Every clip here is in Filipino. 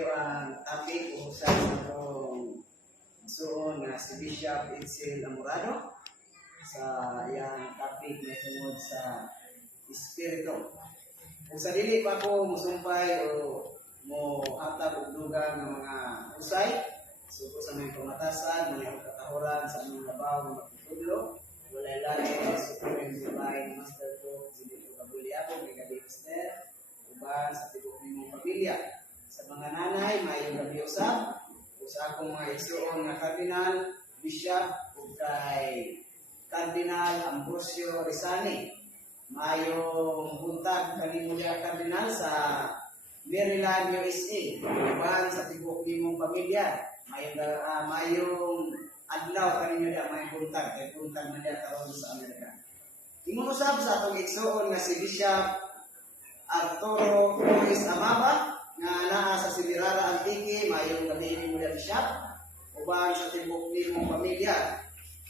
kayo ang topic kung saan itong suon na si Bishop Edsel Amorado sa iyang topic na tungod sa Espiritu. Kung sa dili pa ko musumpay o mo hatag og dugang ng mga usay, suko sa mga pamatasan, mga katahoran sa mga labaw ng magtutudlo, walay lahi sa Supreme Divine Master ko, sinito kabuli ako, may gabi Esther, uban sa tibok nimong pamilya. Sa mga nanay, may gabi usab, sa akong mga igsuon na Cardinal, Bishop, ug kay Cardinal Ambrosio Rizani. Mayong buntag kanimo diha Cardinal sa Maryland, USA. Uban sa tibok nimong pamilya. Mayong adlaw kanimo diha may buntag kay buntag na diha karon sa Amerika. Ingon usab sa atong igsuon nga si Bishop Arturo Flores Amaba nga naa sa Sibirara Antique. Mayong gabi nimo diha Bishop. Uban sa tibok nimong pamilya.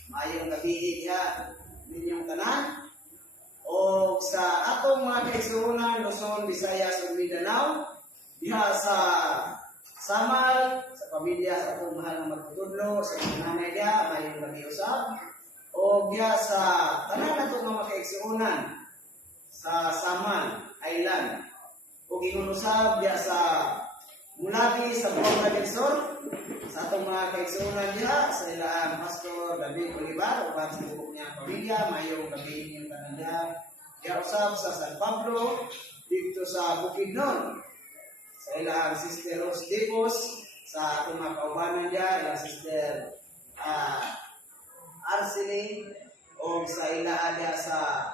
Mayong gabi diha ninyong tanan. O sa atong mga kaigsuonan, Luzon, Visayas, ug Mindanao, diha sa Samal, sa pamilya sa atong mahal na magtutudlo, sa mga nanay diha, mayong gabi usab, o diha sa tanan natong mga kaigsuonan sa Samal Island, o ingon usab diha sa Mulabi, sa Buanga del Sur, sa atong mga kaigsuonan diha, sa ilang Pastor David Olivar, o sa tibok niya pamilya, mayong gabi niyong tanan diha. Diha usab sa San Pablo, dito sa Bukidnon, sa ilang Sister Rose Dipos, sa atong mga kaubanan diha, ilang Sister Arcely, o sa ilang diha sa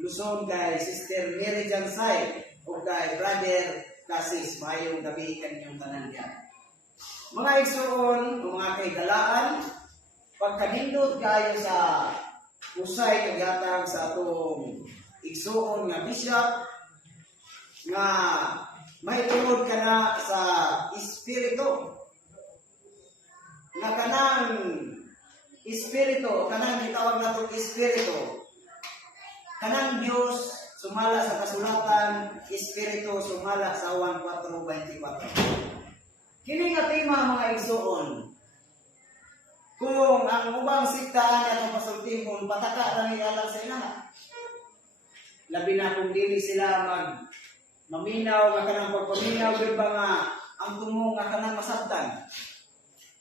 Luzon kay Sister Mary Jansay, o kay Brother Casis. Mayong gabi kanyang tanan diha. Mga igsuon, mga kaigalaan, pagkanindot kayo sa usay kagatang sa atong igsuon nga bishop nga may tungod ka na sa Espiritu, nga kanang Espiritu, kanang gitawag natong Espiritu, kanang Dios sumala sa kasulatan, Espiritu sumala sa Juan 4:24. Kini nga tema mga igsuon, kung ang ubang siktaan atong pasultihon pataka lang ialang sa ilaha, labi na kung dili sila maminaw nga kanang pagpaminaw gid ba nga ang tumo nga kanang masabtan.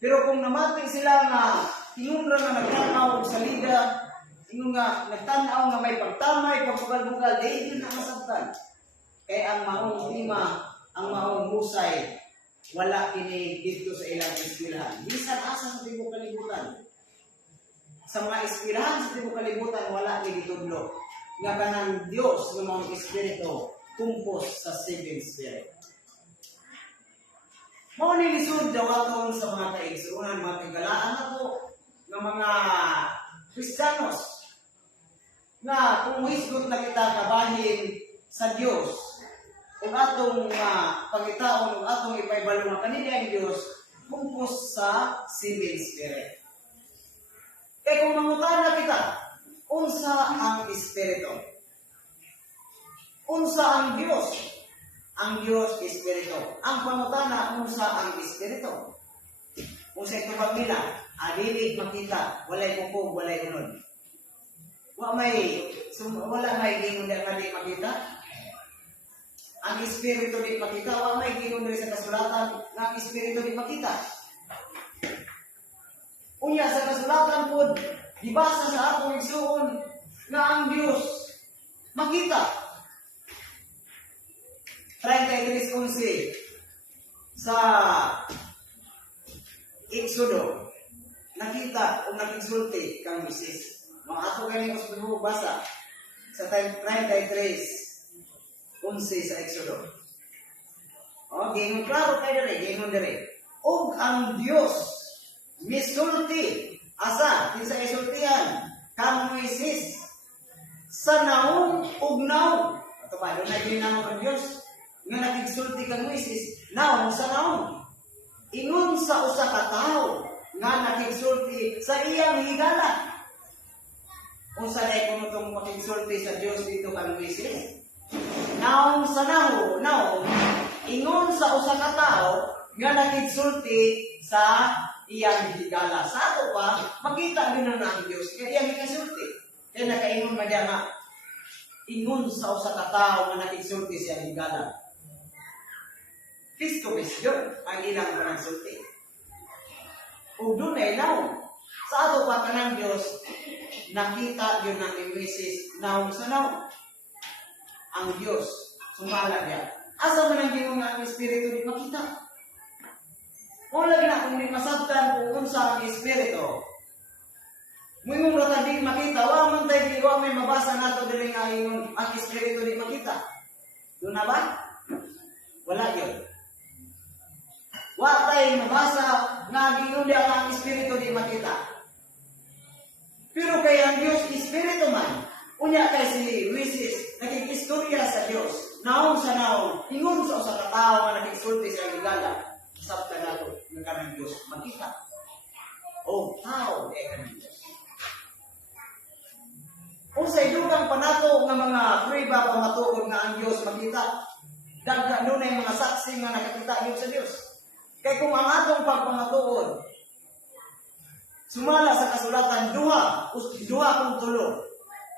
Pero kung namati sila nga ingon ra nga nagtanaw og salida, ingon nga nagtanaw nga may pagtamay, pagbugal-bugal, dili na masabtan. Kay ang maong tema, ang maong husay, wala kini dito sa ilang eskwelahan. Bisan asa sa tibok kalibutan. Sa mga eskwelahan sa tibok kalibutan, wala ni gitudlo nga kanang Dios nga mga Espiritu kumpos sa seven spirit. Mao ni lisod dawaton sa mga kaigsuonan, mga kagalaan ako ng mga Kristiyanos nga kung hisgot na kita kabahin sa Dios, kung atong pangitaon, kung atong ipaibalo nga kanina ang Dios, kumpos sa seven spirit. Kaya kung mangutana kita, unsa ang Espiritu? Unsa ang Dios? Ang Dios Espiritu. Ang pangutana, unsa ang Espiritu? Unsa ito pagmila? Adilig makita, walay kukog, walay unod. Wala may gingon na kadi makita. Ang Espiritu di makita, wala may gingon sa kasulatan nga ang Espiritu di makita. Unya sa kasulatan po, dibasa sa akong igsuon nga ang Dios makita. 33:11 sa Exodo, nakita o nakigsulti kang Moises. Mga ato ganing usbong basa sa 33:11 sa Exodo. O, gingon klaro kayo dere, gingon dere. Og ang Dios misulti asa kinsa isultihan kang Moises sa naong ug naong. Ato pa do na ginamo ang Dios nga nakigsulti kang Moises naong sa naong. Ingon sa usa ka tawo nga nakigsulti sa iyang higala. Unsa day kuno tong makigsulti sa Dios dito kang Moises? Naong sa naong ingon sa usa ka tawo nga nakigsulti sa iyang higala. Sa ato pa, makita din na ang Diyos kaya iyang nakasulti. Kaya nakaingon na diya nga, ingon sa usa ka tawo nga nakigsulti sa iyang higala. Kristo yun ang ilang panagsulti. Ug doon ay naon. Sa ato pa kanang Diyos, nakita yun ang imesis naon sa naon. Ang Diyos, sumala niya. Asa man ang gingon nga ang Espiritu di makita? Kung lagi na kung di masabtan kung unsa ang Espiritu, Mungon ra ta di makita, wa man tay di wa may mabasa nato diri nga ingon ang Espiritu di makita. Doon na ba? Wala yun. Wa tay mabasa nga gingon di ang Espiritu di makita. Pero kay ang Dios Espiritu man, unya kay si Luisis nakikistorya sa Dios. Naon sa naon, ingon sa usa ka tawo nga nakisulti sa higala. Sabta nato nga kanang Dios makita. O tao di kanang Dios. Kung sa idugang panato nga mga prueba pamatuod nga ang Dios makita, daghan dunay mga saksi nga nakakita gyud sa Dios. Kay kung ang atong pagpamatuod sumala sa kasulatan duha kung tulo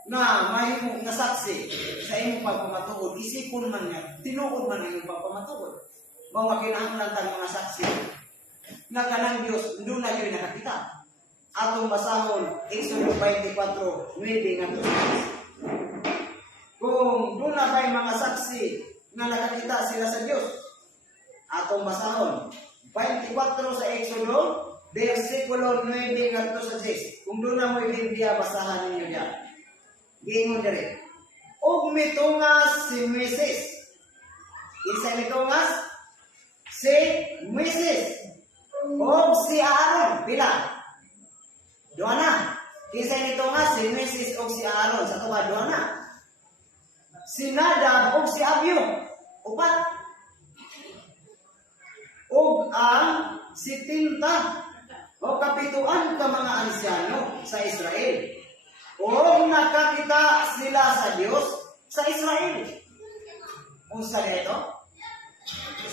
na mahimo nga saksi sa imong pagpamatuod, isipon man niya, tinuod man ang imong pagpamatuod. Mao nga kinahanglan tang mga saksi nga kanang Dios doon na gyud nakakita. Atong basahon Exodus 24:9 nga kung doon na ba'y mga saksi nga nakakita sila sa Dios. Atong basahon 24 sa Exodus versikulo 9 ngadto sa 10. Kung doon na mo Biblia basahan ninyo diyan. Gingon dire. Og mitungas si Moises. Isa mitungas si Moises. Og si Aaron pila? Dua na. Isa mitungas si Moises og si Aaron sa tuwa dua na. Si Nadab og si Abiu upat. Og ang si Tinta o kapituan ka mga ansyano sa Israel. O nakakita sila sa Diyos sa Israel. Unsa nito?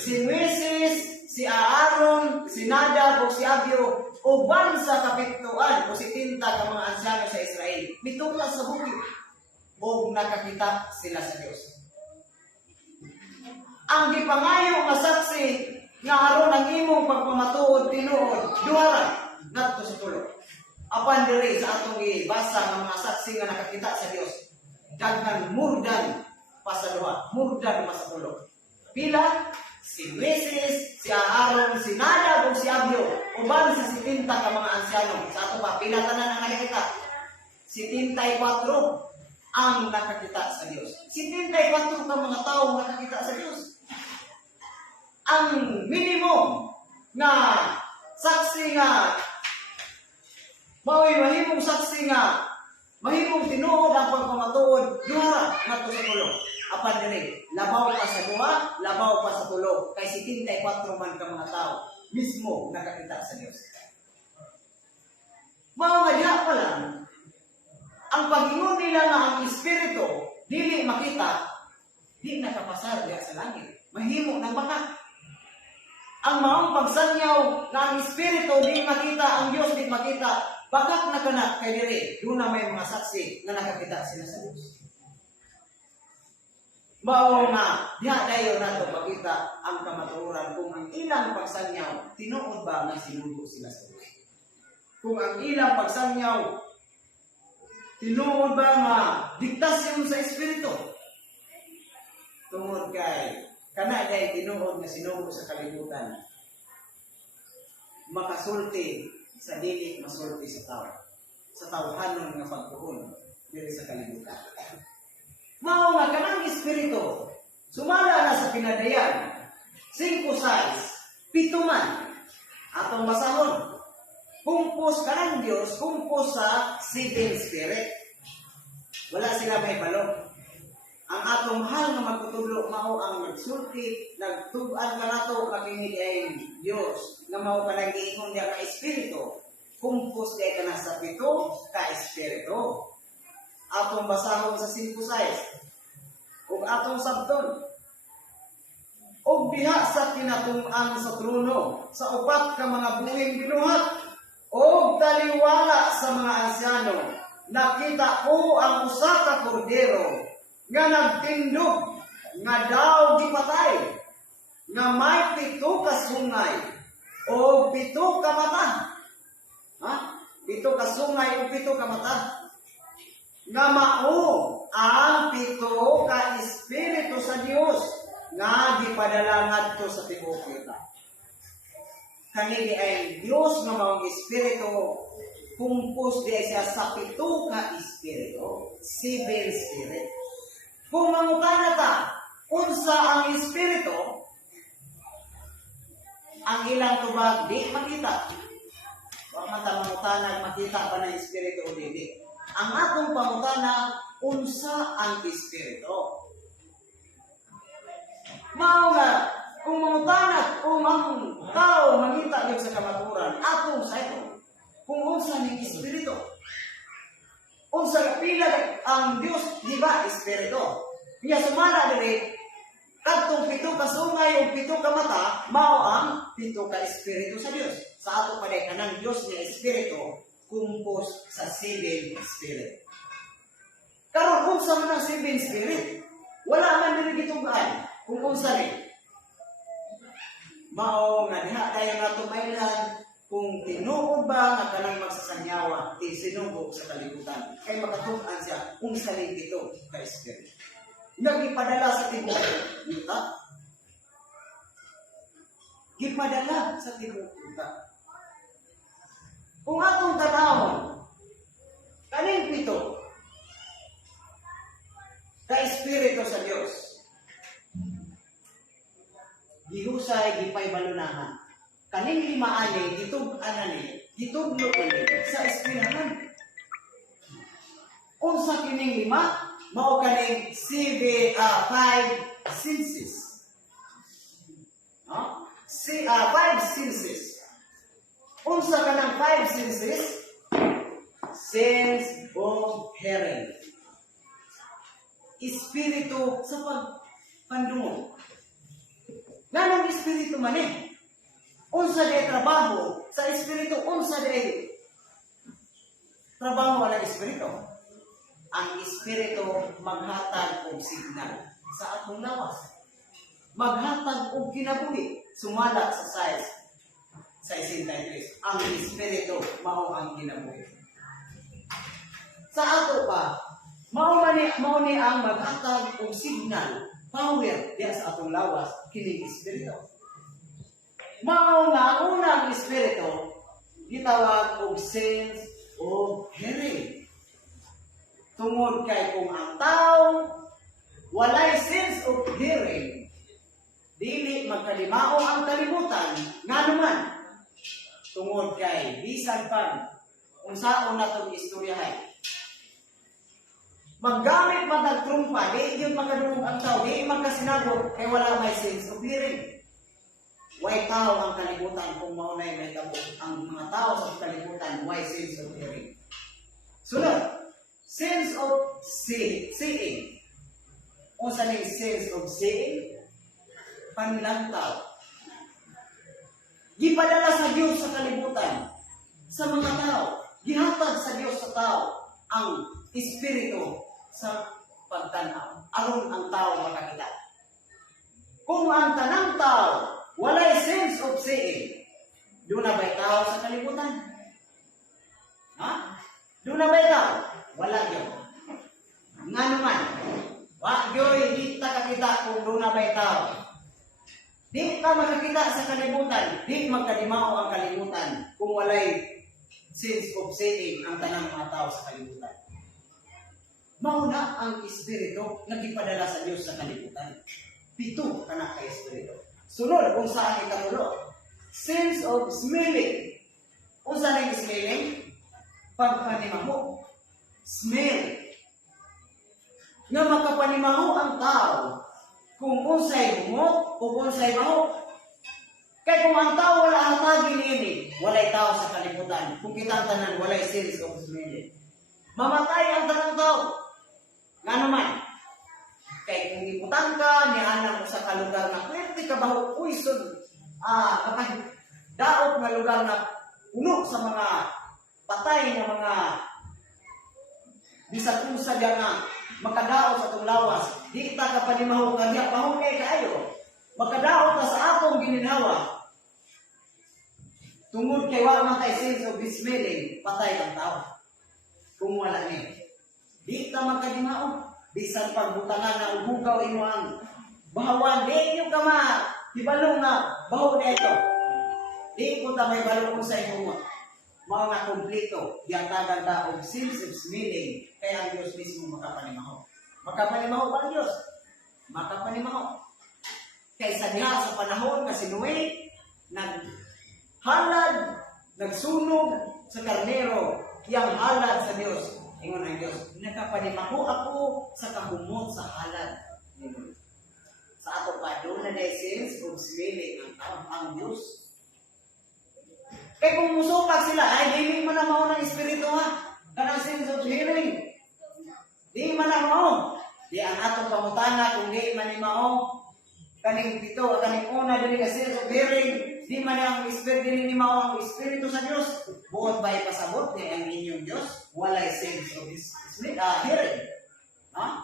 Si Moises, si Aaron, si Nadab o si Abiu uban sa kapituan o si Tinta ka mga ansyano sa Israel. Mitungkol sa bukid. O nakakita sila sa Diyos. Ang gipangayo nga saksi nga aron ang imong pagpamatuod tinuod duha ngadto sa tulo. Apan diri sa atong gibasa nga mga saksi nga nakakita sa Dios, daghan murdan pa sa duha, murdan pa sa tulo. Pila? Si Moises, si Aaron, si Nadab ug si Abiu, uban sa 70 ka mga ansyano. Sa ato pa pila tanan ang nakakita? 74 ang nakakita sa Dios. 74 ka mga tawo nakakita sa Dios. Ang minimum na saksi nga mahimong saksi nga mahimong tinuod ang pagpamatuod duha ngadto sa tulo. Apan diri labaw pa sa duha, labaw pa sa tulo kay 74 man ka mga tao mismo nakakita sa Dios. Mao nga diha pa lang ang pag-ingon nila nga ang Espiritu dili makita, di nakapasar diha sa langit. Mahimo nang baka. Ang maong pagsanyaw na ang Espiritu di makita, ang Diyos di makita, bakit na kana kay diri, doon na may mga saksi na nakakita sila sa Diyos. Mao nga, diha dayon nato makita ang kamatuoran kung ang ilang pagsanyaw, tinuod ba nga sinugo sila sa Diyos. Kung ang ilang pagsanyaw, tinuod ba nga diktasyon sa Espiritu. Tungod kay kana day tinuod nga sinugo sa kalibutan, makasulti sa dili masulti sa tao, sa tawhanon nga pagtuon diri sa kalibutan. Mao nga kanang Espiritu sumala na sa pinadayan 5 size 7 man atong basahon. Kumpos kanang Dios kumpos sa 7 spirit. Wala sila may balok. Ang atong mahal nga magtutulo mao ang nagsulti, nagtub-an ka nato makinig ay Dios nga mao kanang giingon niya ka Espiritu. Kumpos kay kana sa 7 ka Espiritu. Atong basahon sa 5 size. Ug atong sabton. o diha sa kinatun-an sa trono, sa upat ka mga buhing binuhat, o taliwala sa mga ansyano. Nakita ko ang usa ka kordero nga nagtindog nga daw gipatay, nga may 7 ka sungay o 7 ka mata. Ha? 7 ka sungay o 7 ka mata. Nga mao ang 7 ka espiritu sa Dios nga gipadala ngadto sa tibuok yuta. Kani ay Dios nga maong espiritu, kumpos di siya sa 7 ka espiritu, 7 spirit. Kung mangutana ta, unsa ang espiritu, ang ilang tubag di makita. Wa man ta mangutana makita pa na espiritu o di. Ang atong pangutana, unsa ang espiritu? Mao nga kung mangutana kung ang tao mangita gyud sa kamaturan, atong sa ito kung unsa ning espiritu. Unsa pila ang Dios, di ba, espiritu? Niya sumala diri kadtong 7 ka sungay o 7 ka mata, mao ang 7 ka espiritu sa Dios. Sa ato paday kanang Dios nga espiritu kumpos sa 7 spirit. Karon unsa man ang 7 spirit? Wala man diri gitugaan kung unsa ni. Mao nga diha dayon nato mailan kung tinuod ba nga kanang magsasanyawa isinugo sa kalibutan kay makatun-an siya unsa ni 7 ka espiritu. Nagipadala sa tibuok yuta. Gipadala sa tibuok yuta. Kung atong tanawon, kaning 7 ka espiritu sa Dios, gihusay gipay balunahan. Kaning 5 ani gitug-an ani, gitudlo ani sa espinahan. Unsa kining 5? Mao kaning 5 senses. No? 5 senses. Unsa kanang 5 senses? Sense of hearing. Espiritu sa pagpandungo. Nanong espiritu man eh. Unsa day trabaho sa espiritu, unsa day trabaho wala espiritu. Ang espiritu maghatag og signal sa atong lawas. Maghatag og kinabuhi sumala sa size sa 63. Ang espiritu mao ang kinabuhi. Sa ato pa, mao ni ang maghatag og signal, power diya sa atong lawas kining espiritu. Mao nga unang espiritu gitawag og sense of hearing. Tungod kay kung ang tao walay sense of hearing, dili magkalimao ang kalibutan nganuman. Tungod kay bisan pa unsaon natong istoryahay. Maggamit man ng trumpa, di yun makadungog ang tao, di magkasinabot kay wala may sense of hearing. Way tao ang kalibutan kung maunay may tabo. Ang mga tao sa kalibutan, way sense of hearing. Sunod. Sense of seeing. Unsa ning sense of seeing? Panlantaw. Gipadala sa Dios sa kalibutan sa mga tao. Gihatag sa Dios sa tao ang espiritu sa pagtanaw. Aron ang tao makakita. Kung ang tanang tao walay sense of seeing, doon na ba'y tao sa kalibutan? Ha? Doon na ba'y tao? Wala yun. Nga naman, wagyoy, di ta kakita kung doon na ba'y tao. Di ka makakita sa kalibutan, di magkadimao ang kalibutan kung walay sense of seeing ang tanang mga tao sa kalibutan. Mauna ang espiritu nagipadala sa Diyos sa kalibutan. 7 kana ka espiritu. Sunod, kung saan ikamulo. Sense of smelling. Kung saan yung smelling? Pagpanimaho. Smell. Nga makapanimaho ang tao kung unsay humot o unsay maho. Kaya kung ang tao wala ang tagin ini, walay tao sa kalibutan. Kung kitang tanan, walay sense of smelling. Mamatay ang tanang tao. Nga naman, kaya kung iputan ka, niyanan mo sa kalugar na 20 kabaho poison, daot nga lugar na puno sa mga patay na mga bisag usa diya nga makadaot sa atong lawas. Di ta ka panimaho nga diya pahunay kaayo. Makadaot ta sa atong gininhawa. Tungod kay wa man tay sense of dismay, patay ang tao. Kung wala ni. Di ta magkadimaon. Bisan pagbutangan na ubugaw imo ang bahawan, di nyo ka hibalong na bahaw na ito. Di ko ta may balong sa imo mga kumplito, yatagan ta og sense of smelling, kaya ang Diyos mismo makapanimaho. Makapanimaho ba ang Diyos? Makapanimaho. Kaysa niya sa panahon kasi Noe, naghalad, nagsunog sa karnero, yang halad sa Diyos. Ingon ang Diyos, nakapanimaho ako sa kahumot sa halad. Sa ato pa, doon na sense of smelling ang Diyos. Kaya kung musukat sila, ay di man na mao ng espiritu ha. Kanang sense of hearing. Di man na mao. Di ang atong pangutana kung di man ni mao. Kaning dito, kaning una dili ka sense of hearing. Di man ang espiritu ni mao ang espiritu sa Dios. Buot bay pasabot ni ang inyong Dios, walay sense of hearing. Ha?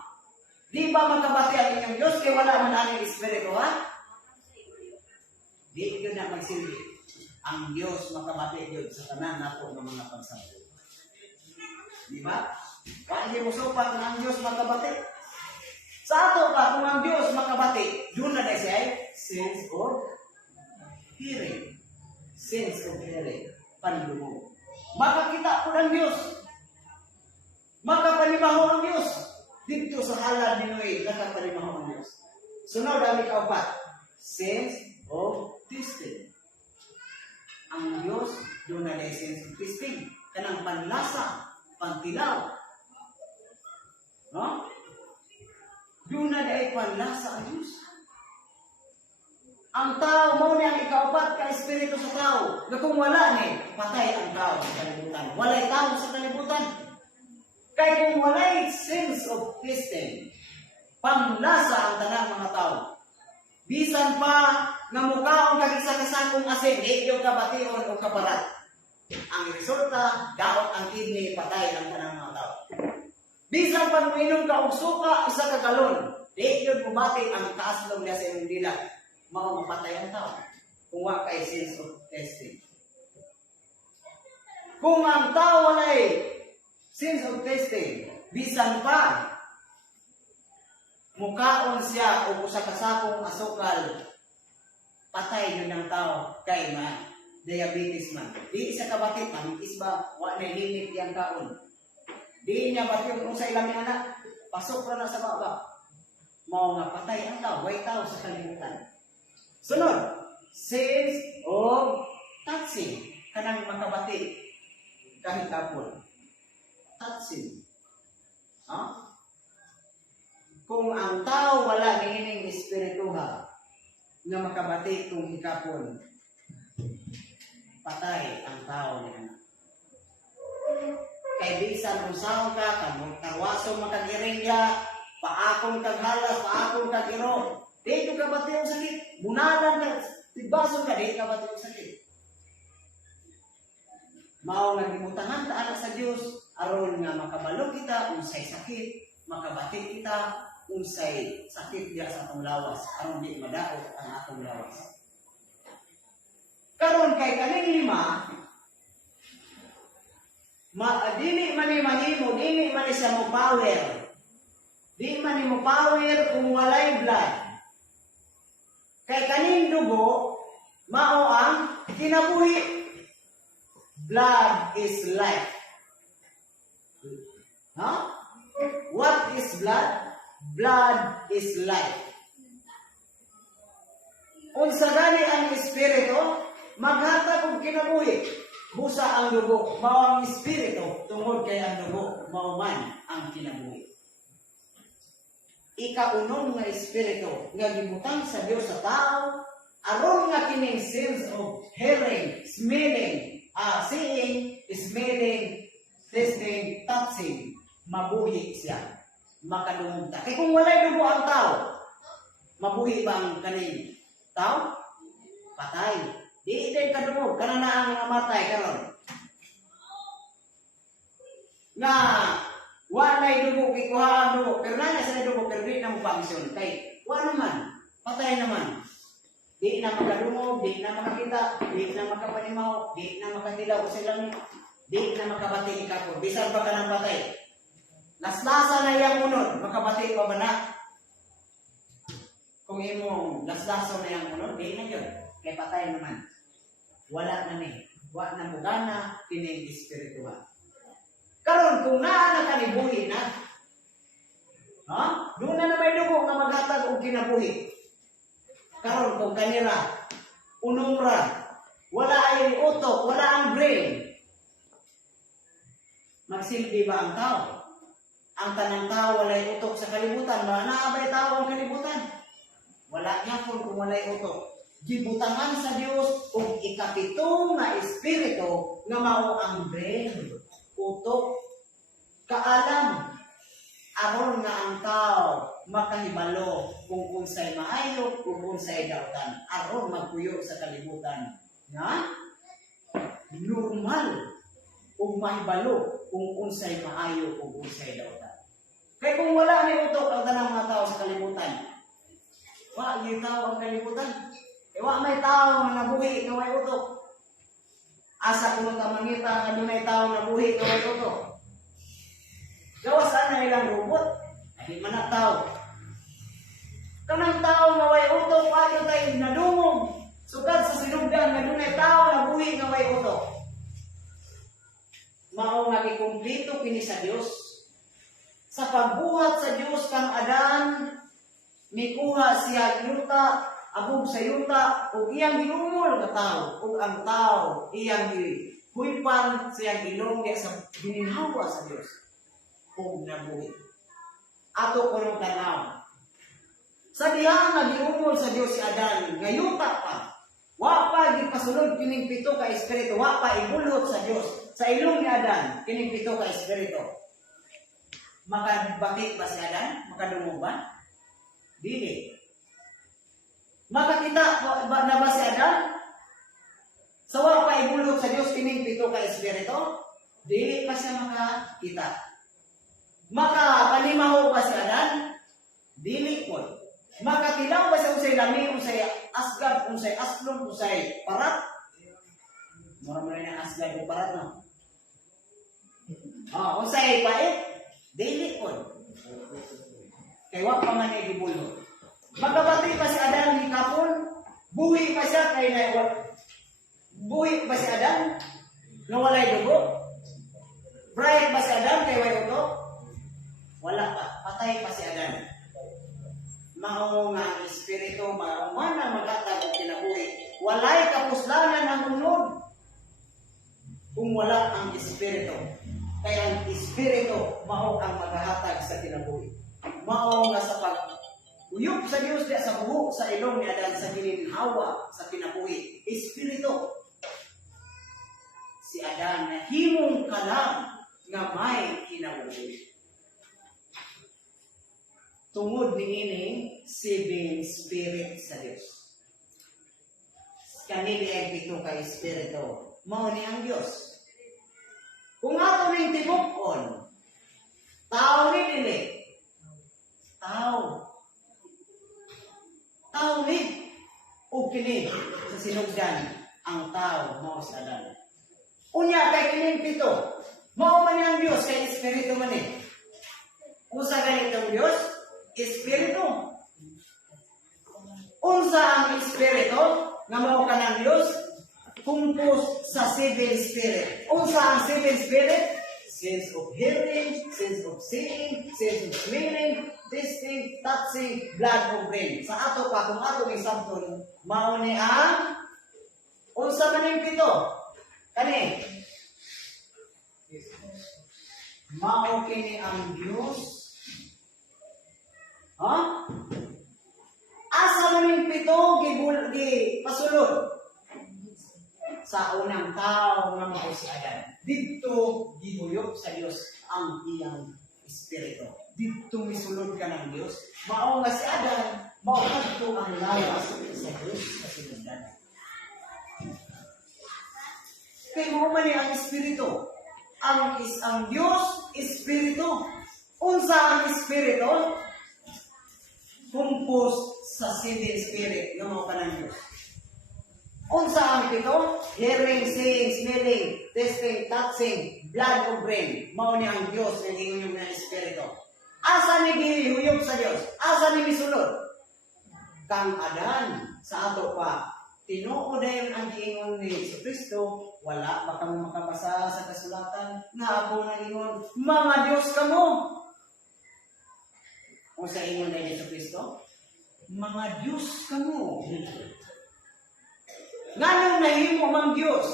Di ba magkabati ang inyong Dios kay wala man ang espiritu ha? Di yun na magsilbi. Ang Diyos makabati yun sa tanan nato ng mga pagsabot. Di ba? Hindi mo supat na ang Diyos makabati. Sa ato pa, kung ang Diyos makabati, doon na siya sense of hearing. Sense of hearing. Panlumo. Makakita po ng Diyos. Makapanimaho ang Diyos. Dito sa halad ni Noe, nakapanimaho ang Diyos. Sunod ang ikaapat. Sense of tasting. Ang Diyos, doon na sense of tasting. Kanang panlasa, pantilaw. No? Doon na panlasa ang Diyos. Ang tao mo niya ang ikaapat ka espiritu sa tao. Na kung wala ni, patay ang tao sa kalibutan. Walay tao sa kalibutan. Kaya kung walay sense of tasting, panlasa ang tanang mga tao. Bisan pa nga mukhaong kagisa-kasakong asin, di yung kabation o kaparat. Ang resulta, daot ang kidney, patay ang tanang mga tao. Bisan pa uminom ka og suka, isa ka galon, di yun bumati ang kaaslong niya sa inyong dila. Mapatay ang tao. Kung wala kay sense of tasting. Kung ang tao walay sense of tasting, bisan pa mukhaon siya o usa ka sakong asukal, patay yun ng tao kay diabetes man. Di isa ka batit, tamis ba, wala na limit yung kaon. Di niya batit kung sa ilang anak, pasok na sa baba. Mao nga patay ang tao, way tao sa kalimutan. Sunod, sense of touching. Kanang makabati kahit kapon. Touching. Ha? Kung ang tao wala niining espirituha na makabati kung ikapon, patay ang tao niya. Kay bisan kung saan ka, karwaso makagiring ka, paakong kaghalas, paakong kagiro, di ka bati ang sakit. Bunadan ka, tibaso ka, di ka bati ang sakit. Mao nga gimutangan ta anak sa Dios aron nga makabalo kita unsay sakit, makabati kita unsay sakit diya sa atong lawas aron di madaot ang atong lawas. Karon kay kaning lima, dili man ni mahimo, dili man siya mo power. Di man ni mo power kung walay blood. Kay kaning dugo mao ang kinabuhi. Blood is life. Huh? What is blood? Blood is life. Unsa gani ang espiritu, maghatag og kinabuhi. Busa ang dugo, mao ang espiritu, tungod kay ang dugo, mao man ang kinabuhi. Ikaunom nga espiritu nga gibutang sa Dios sa tao aron nga kining sense of hearing, smelling, seeing, smelling, tasting, touching, mabuhi siya, makadungog ta. Kaya kung walay dugo ang tao, mabuhi ba ang kaning Tao? Patay. Di din kadungog kana na ang namatay karon. Na wa nay dugo kikuha ang dugo, pero na sa dugo pero di na mo pamisyon kay wa naman, patay naman. Di na makadungog, di na makakita, di na makapanimaw, di na makadilaw sa langit, di na makabati ni kapon. Bisan pa ka ng patay. Laslasa na yang unod, makabati pa ba na? Kung imong laslaso na yang unod, di na yun. Kay patay naman. Wala na ni. Wa na mo gana, kining espiritual. Karon kung naa na kanibuhi na, doon na may dugo na maghatag og kinabuhi. Karon kung kanira, unumra, wala ay utok, wala ang brain. Magsilbi ba ang tao? Ang tanang tao walay utok sa kalibutan. Naabay tao ang kalibutan. Wala niya kung walay utok. Gibutangan sa Dios kung ikapitong na espiritu nga mao ang brain, utok, kaalam, aron nga ang tao makahibalo kung unsay maayo, kung unsay dautan, aron magpuyo sa kalibutan. Nga normal ug mahibalo kung unsay maayo, kung unsay dautan. Kaya kung wala ni utok ang tanang mga tao sa kalibutan, wa gyud tao ang kalibutan. Wa may tao nga nabuhi nga way utok. Asa kuno ta mangita nga dunay tao nabuhi nga way utok. Gawas na ilang robot, ay man na tao. Kanang tao nga way utok, adyo tay nadungog. Sugad sa sinugdan nga dunay tao nabuhi nga way utok. Mao nga gikumpleto kini sa Dios. Sa pagbuhat sa Dios kang Adan, mikuha siya yuta, abog sa yuta, ug iyang ginumol nga tao, ug ang tao iyang gihuipan siyang ilong niya sa gininhawa sa Dios. Ug nabuhi. Ato kunong tanaw. Sa diha nga giumol sa Dios si Adan, ngayuta pa. Wa pa gipasulod kining pito ka espiritu, wa pa ibulot sa Dios. Sa ilong ni Adan, kining pito ka espiritu. Makabakit ba si Adan? Makadungog ba? Dili. Makakita ba na ba si Adan? Sa wa pa ibulot sa Dios kining pito ka espiritu? Dili pa siya makakita. Makapanimaho ba si Adan? Dili po. Makatilaw ba siya unsay lami, unsay asgad, unsay aslom, unsay parat? Mura mo na asgad o parat, no? Unsay pait? Dili po. Kaya wak pa man ay gibulo. Magkabati pa si Adan ni kapon? Buhi pa siya kay na buhi pa si Adan? Nung walay dugo? Bright ba si Adan kay way uto? Wala pa. Patay pa si Adan. Mao nga ang espiritu, mao man ang maghatag og kinabuhi. Walay kapuslanan ang unod kung wala ang espiritu. Kaya ang espiritu mao ang maghahatag sa kinabuhi. Mao nga sa pag-uyop sa Dios diya sa buhok sa ilong ni Adan sa gininhawa sa kinabuhi. Espiritu. Si Adan na himong kalam nga may kinabuhi. Tungod niini seven spirit sa Dios. Kanili ay pito ka espiritu. Mao ni ang Dios. Kung ato ning tibok-on, tao ni dili. Tao. Tao ni. O kini sa sinugdan ang tao mao sa Adan. Unya kay kining pito. Mao man ang Dios kay espiritu man ni. Usa ganitong Dios, espiritu. Unsa ang espiritu nga mao kanang Dios? Kumpos sa seven spirit. Unsa ang seven spirit? Sense of hearing, sense of seeing, sense of smelling, tasting, touching, blood of brain. Sa ato pa, kung ato may sample, mao ni ang unsa man yung pito? Kani? Mao kini ang Dios. Asa man yung pito pasulod? Sa unang tao nga mao si Adan. Dito gihuyop sa Dios ang iyang espiritu. Dito misulod ka ng Dios. Mao nga si Adan, mao kadto ang lawas sa Dios. Diyos sa sinundan. Kaya mo man ang Espiritu. Ang Diyos, Espiritu. Unsa ang Espiritu? Kumpos sa seven spirit ng mga kanang Diyos. Unsa ang pito? Hearing, seeing, smelling, tasting, touching, blood of brain. Mao ni ang Diyos ng inyong na Espiritu. Asa ni gihuyog sa Diyos? Asa ni misulod? Kang Adan sa ato pa. Tinuod ayon ang giingon ni Kristo, wala ba kamo makabasa sa kasulatan nga ako nagingon, mga Diyos kamo. O sa ingon ni Kristo, mga Diyos kamo. Nganong nahimo mang Diyos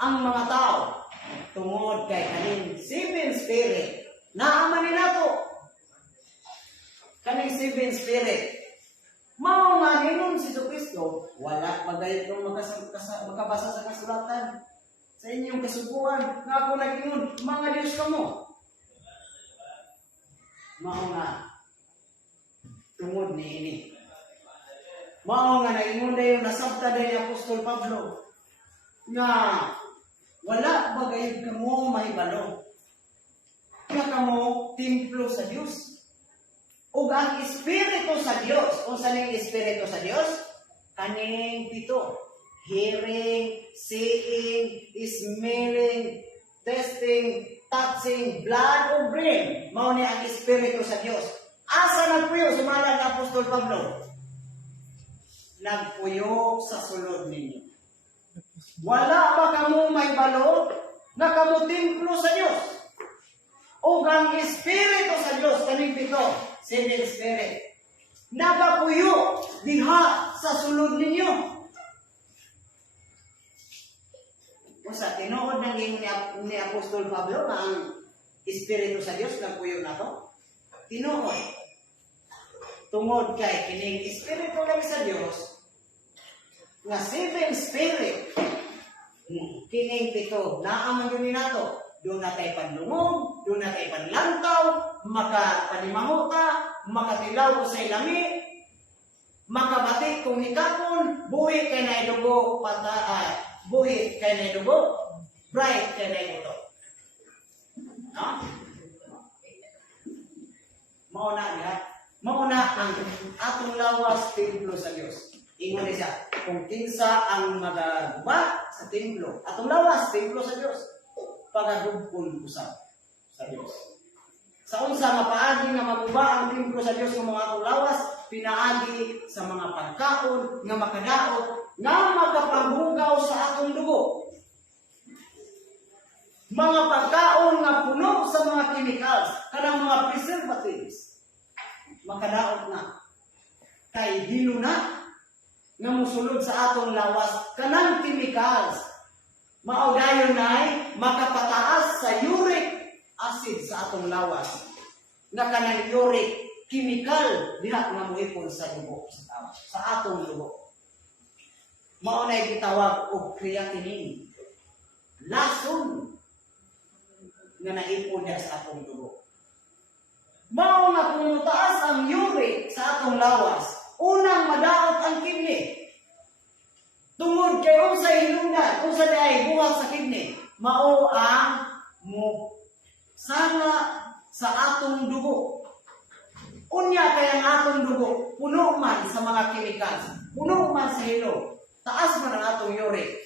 ang mga tao tungod kay kaning seven spirit naaman nila to. Kaning seven spirit mao nga ningon si Kristo, wala magayot kong makabasa sa kasulatan sa inyong kasubuan nga ako nagingon, mga Diyos kamo. Mao nga tungod ni ini. Mao nga naingon dayon nasabta ni Apostol Pablo nga wala bagayod kamo mahibalo. Nga kamo templo sa Dios. Ug ang Espiritu sa Dios, unsa ning Espiritu sa Dios? Kaning pito. Hearing, seeing, smelling, tasting, touching, blood of brain. Mao ni ang Espiritu sa Dios. Asa nagpuyo sumala ni Apostol Pablo? Nagpuyo sa sulod ninyo. Wala ba kamo may balo na kamo templo sa Dios? O ang Espiritu sa Dios kaning pito, seven spirit, nagapuyo diha sa sulod ninyo. O sa tinuod ng ni Apostol Pablo na ang Espiritu sa Dios nagpuyo na to. Tinuod. Tungod kay kining Espiritu lang sa Dios nga seven spirit, kining pito naaman yun nato. Doon na tayo panlungog, doon na tayo panlantaw, makapanimanguta, makatilaw sa ilami, makabatik kung hikapon, buhi kay na idugo, buhi kay na idugo, bright kay na idugo. No? Mauna ang atong lawas templo sa Diyos. Ingon siya, kung kinsa ang magaguba sa templo, atong lawas templo sa Diyos. Pagagugpon usab sa Dios. Sa unsa mapaagi nga maguba ang templo sa Dios ng mga atong lawas, pinaagi sa mga pagkaon nga makadaot nga makapanghugaw sa atong dugo. Mga pagkaon nga puno sa mga chemicals, kanang mga preservatives. Makadaot na. Kay hilo na nga musulod sa atong lawas kanang chemicals. Mao dayon ay makapataas sa uric acid sa atong lawas. Nga kanang uric chemical diha nga moipon sa dugo sa atong dugo. Mao nay gitawag og creatinine. Lason nga naipon diha sa atong dugo. Mao nga kung taas ang uric sa atong lawas, unang madaot ang kidney. Tungod kay unsa hinungdan, unsa day buhat sa kidney, mao ang mo sala sa atong dugo. Unya kay ang atong dugo puno man sa mga chemicals, puno man sa hilo, taas man ang atong uric.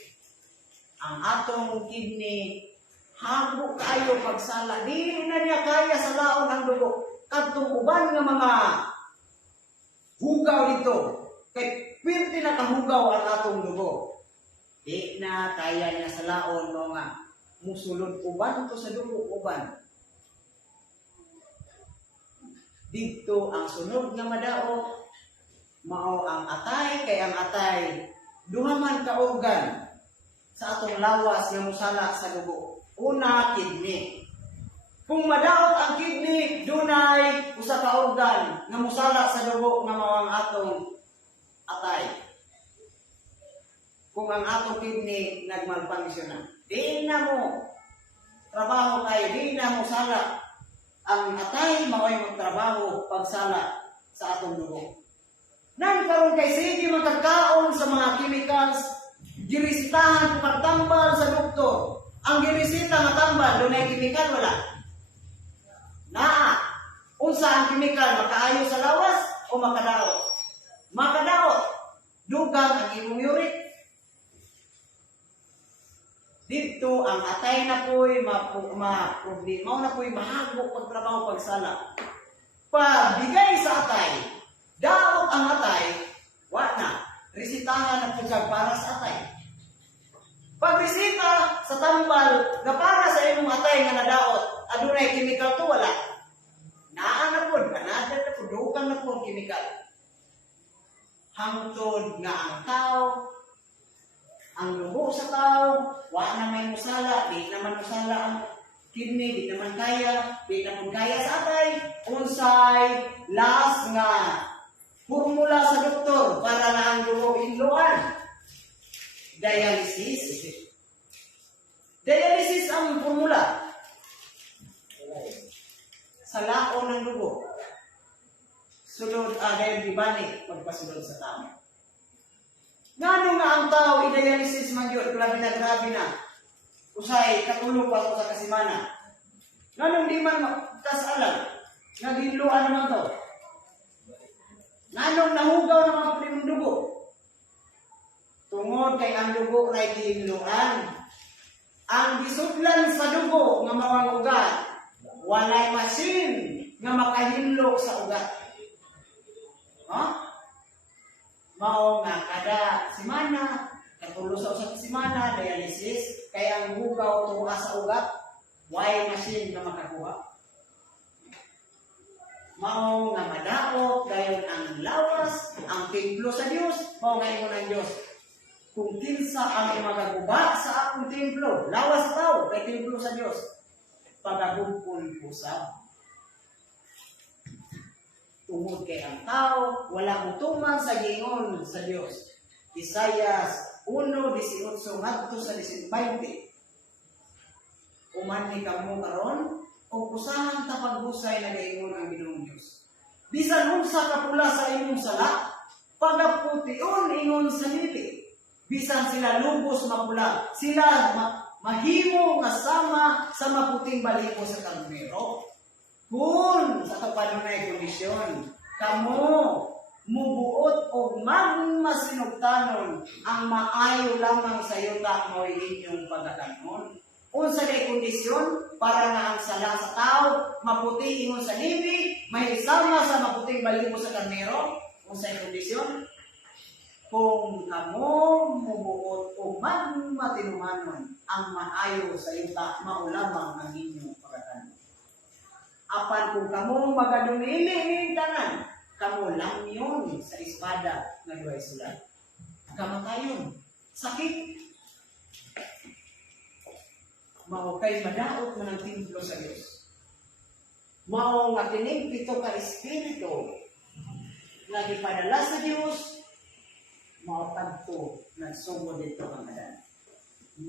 Ang atong kidney habo kayo pagsala, di na niya kaya sa laon ang dugo. Kadtong uban nga mga hugaw dito, kay pirti na kahugaw ang atong dugo. Di na kaya niya sa laon mo nga musulod uban to sa dugo uban. Dito ang sunod nga madaot mao ang atay, kay ang atay duha man ka organ sa atong lawas nga musala sa dugo. Una, kidney. Kung madaot ang kidney, dunay usa ka organ nga musala sa dugo nga mao ang atong atay. Kung ang atong kidney nagmalfunction na, di na mo trabaho kayo, di na mo sala. Ang atay mao'y magtrabaho pagsala sa atong dugo. Nang karon kay sige magkakaon sa mga chemicals, girisitahan pagtambal sa doktor. Ang girisita nga tambal, doon ay chemical wala. Naa, unsa ang chemical makaayo sa lawas o makadaot? Makadaot. Dugang ang imong uric. Dito ang atay na po'y problema na po'y mahago pagtrabaho pagsala. Pagbigay sa atay, daot ang atay, wa na. Resitahan na po para sa atay. Pagresita sa tambal, na para sa imong atay nga nadaot, adunay chemical to wala. Naa na po, panada na po, dugang na po chemical. Hangtod nga ang tao, ang lubo sa tao, wa na may musala, di naman musala ang kidney, di naman kaya, di naman kaya sa atay, unsay last nga formula sa doktor para na ang lubo inluan. Dialysis. Dialysis ang formula. Sa laon ng lubo. Sulod, dahil dibalik, pagpasulod sa tao. Ngano nga ang tao, i-dialysis man yun, grabe na. Usay, katulog pa ako sa kasimana. Ngano di man kasalan, naghinluan naman to. Ngano nahugaw ng mga primong dugo. Tungod kay ang dugo na gihinluan. Ang gisudlan sa dugo nga mawang ugat, walay machine nga makahinlo sa ugat. Mao nga kada semana, katulo sa usa ka semana dialysis, kay ang hugaw tuwa sa ugat, walay machine nga makakuha. Mao nga madaot dayon ang lawas, ang templo sa Dios, mao nga ingon ang Dios. Kung kinsa ang magaguba sa akong templo, lawas tao kay templo sa Dios, pagagubon ko sa tungod kay ang tao wala mutuman sa giingon sa Dios. Isaias 1:18 ngadto sa 20. Umani kamo karon kung usahan ta paghusay na giingon ang Ginoong Dios. Bisan unsa ka pula sa imong sala, pagapution ingon sa nili. Bisan sila lubos mapula, sila mahimo nga sama sa maputing baliko sa kagmero. Kung sa kapanunay kondisyon, kamo mubuot o magmasinugtanon ang maayo lamang sa iyo ta mo'y inyong pagkakanon. Unsa kay kondisyon para nga ang sala sa tao maputi ingon sa libi, may sama sa maputing baliko sa kagmero. Unsa kay kondisyon? Kung kamo mubuot o magmatinumanon ang maayo sa iyo ta maulamang ang inyong pagkakanon. Apan kung kamo magadumili ng tanan, kamo lang yun sa espada na duway sulat. Kamatayon, sakit. Mao kay madaot man ang templo sa Dios. Mao nga kining pito ka espiritu nga gipadala sa Dios, mao tagto nagsugod dito ang adan.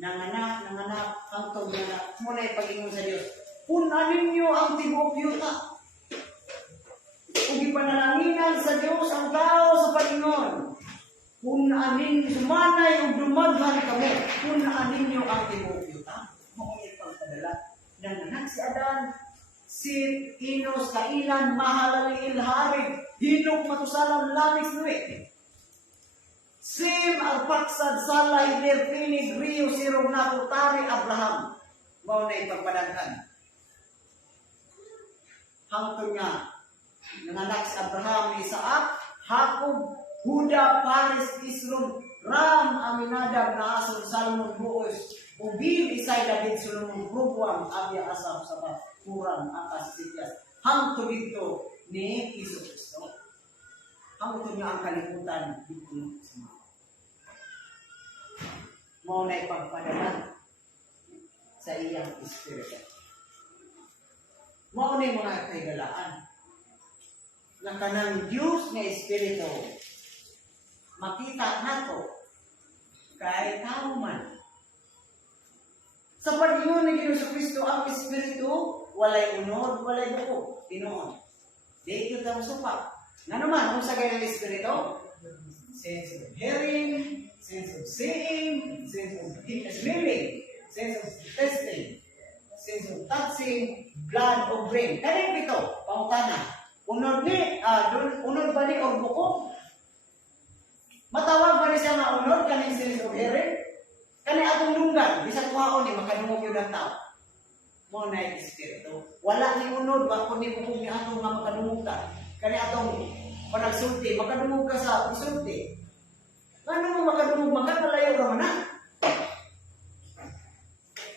Nanganak, hangtod na muna ipag-ingon sa Dios. Punanin niyo ang tibok yuta. Kung ipanalaningan sa Diyos ang tao sa Panginoon, punanin, sumanay o dumaghan kami, punanin niyo ang tibok yuta. Maunit pang padala. Nanganak si Adan, si Inos, Kailan, Mahalali, Ilharig, Hinok, Matusalam, Lamis, Nuit. Sim, Arpaksad, Salay, Derpinig, Rio, Sirong, Nakutari, Abraham. Maunay pagpadaghan. Hangtod nga, nanganak si Abraham, Isaac, Jacob, Huda, Paris, Isron, Ram, Aminadab, Naason, Salmon, Boaz, Ubim, Isay, David, Solomon, Rubuam, Abia, Asaf, Sabat, Huram, Akas, Sityas. Hangtod dito ni Iso Kristo. Hangtod nga ang kalimutan dito sa mga. Mao na ipagpadala sa iyang espiritu. Mao ni mga kaigalaan na kanang Diyos nga Espiritu makita nato kay tao man. Sa pag-ingon ni Ginoong Kristo ang Espiritu walay unod, walay dugo, Pinoon. Di ito daw supa. Nga naman, kung sa ganang espiritu, sense of hearing, sense of seeing, sense of smelling, sense of tasting, sense of touching, blood of brain. Kanin ito, pangutana. Unod ba ni or buko? Matawag ba ni siya nga unod kaning sense of hearing? Kani atong lunggan, bisag kuhaon ni makadungog yun ang tao. Mo na yung espiritu. Wala ni unod, bako ni bukog ni atong nga makadungog ka. Kani atong panagsulti, makadungog ka sa isulti. Ano mo makadungog, makapalayo ka man na.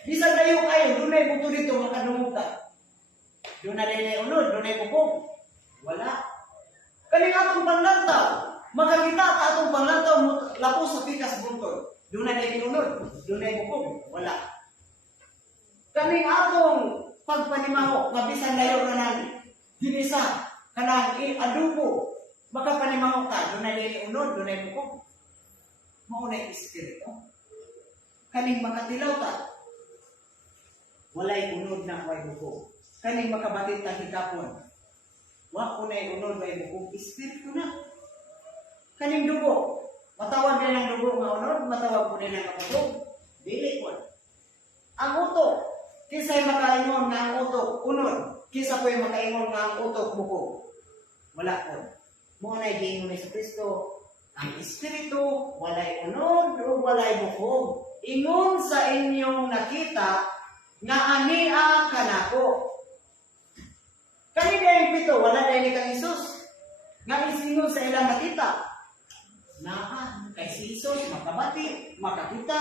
Bisag layo kayo, dunay buto dito, makadungog ka. Doon na rin unod, dunay bukog. Wala. Kani atong panglantaw, makakita ka atong panglantaw, lapos sa pikas buntod. Doon na rin unod, dunay bukog. Wala. Kani atong pagpanimaho, mabisan layo na ng ginisa, kanang adubo, makapanimaho ka, doon na rin unod, dunay bukog. Maunay espiritu. Kaning makatilaw ta, walay unod na way bukog. Kaning makabatid ta higapon, wa unay unod way bukog, espiritu na. Kaning dugo, matawag din ang dugo nga unod, matawag po din ang bukog, dili po. Ang utok, kisa'y makaingon nga ang utok unod, kisa po'y makaingon nga ang utok bukog. Wala po. Maunay giingon ni Kristo, ang espiritu, walay unod o walay bukog. Ingon sa inyong nakita, nga ania kanako. Kani dahil pito, wala dahil kang Isus. Nga isingon sa ilang nakita. Naa, kay si Isus, makabati, makakita,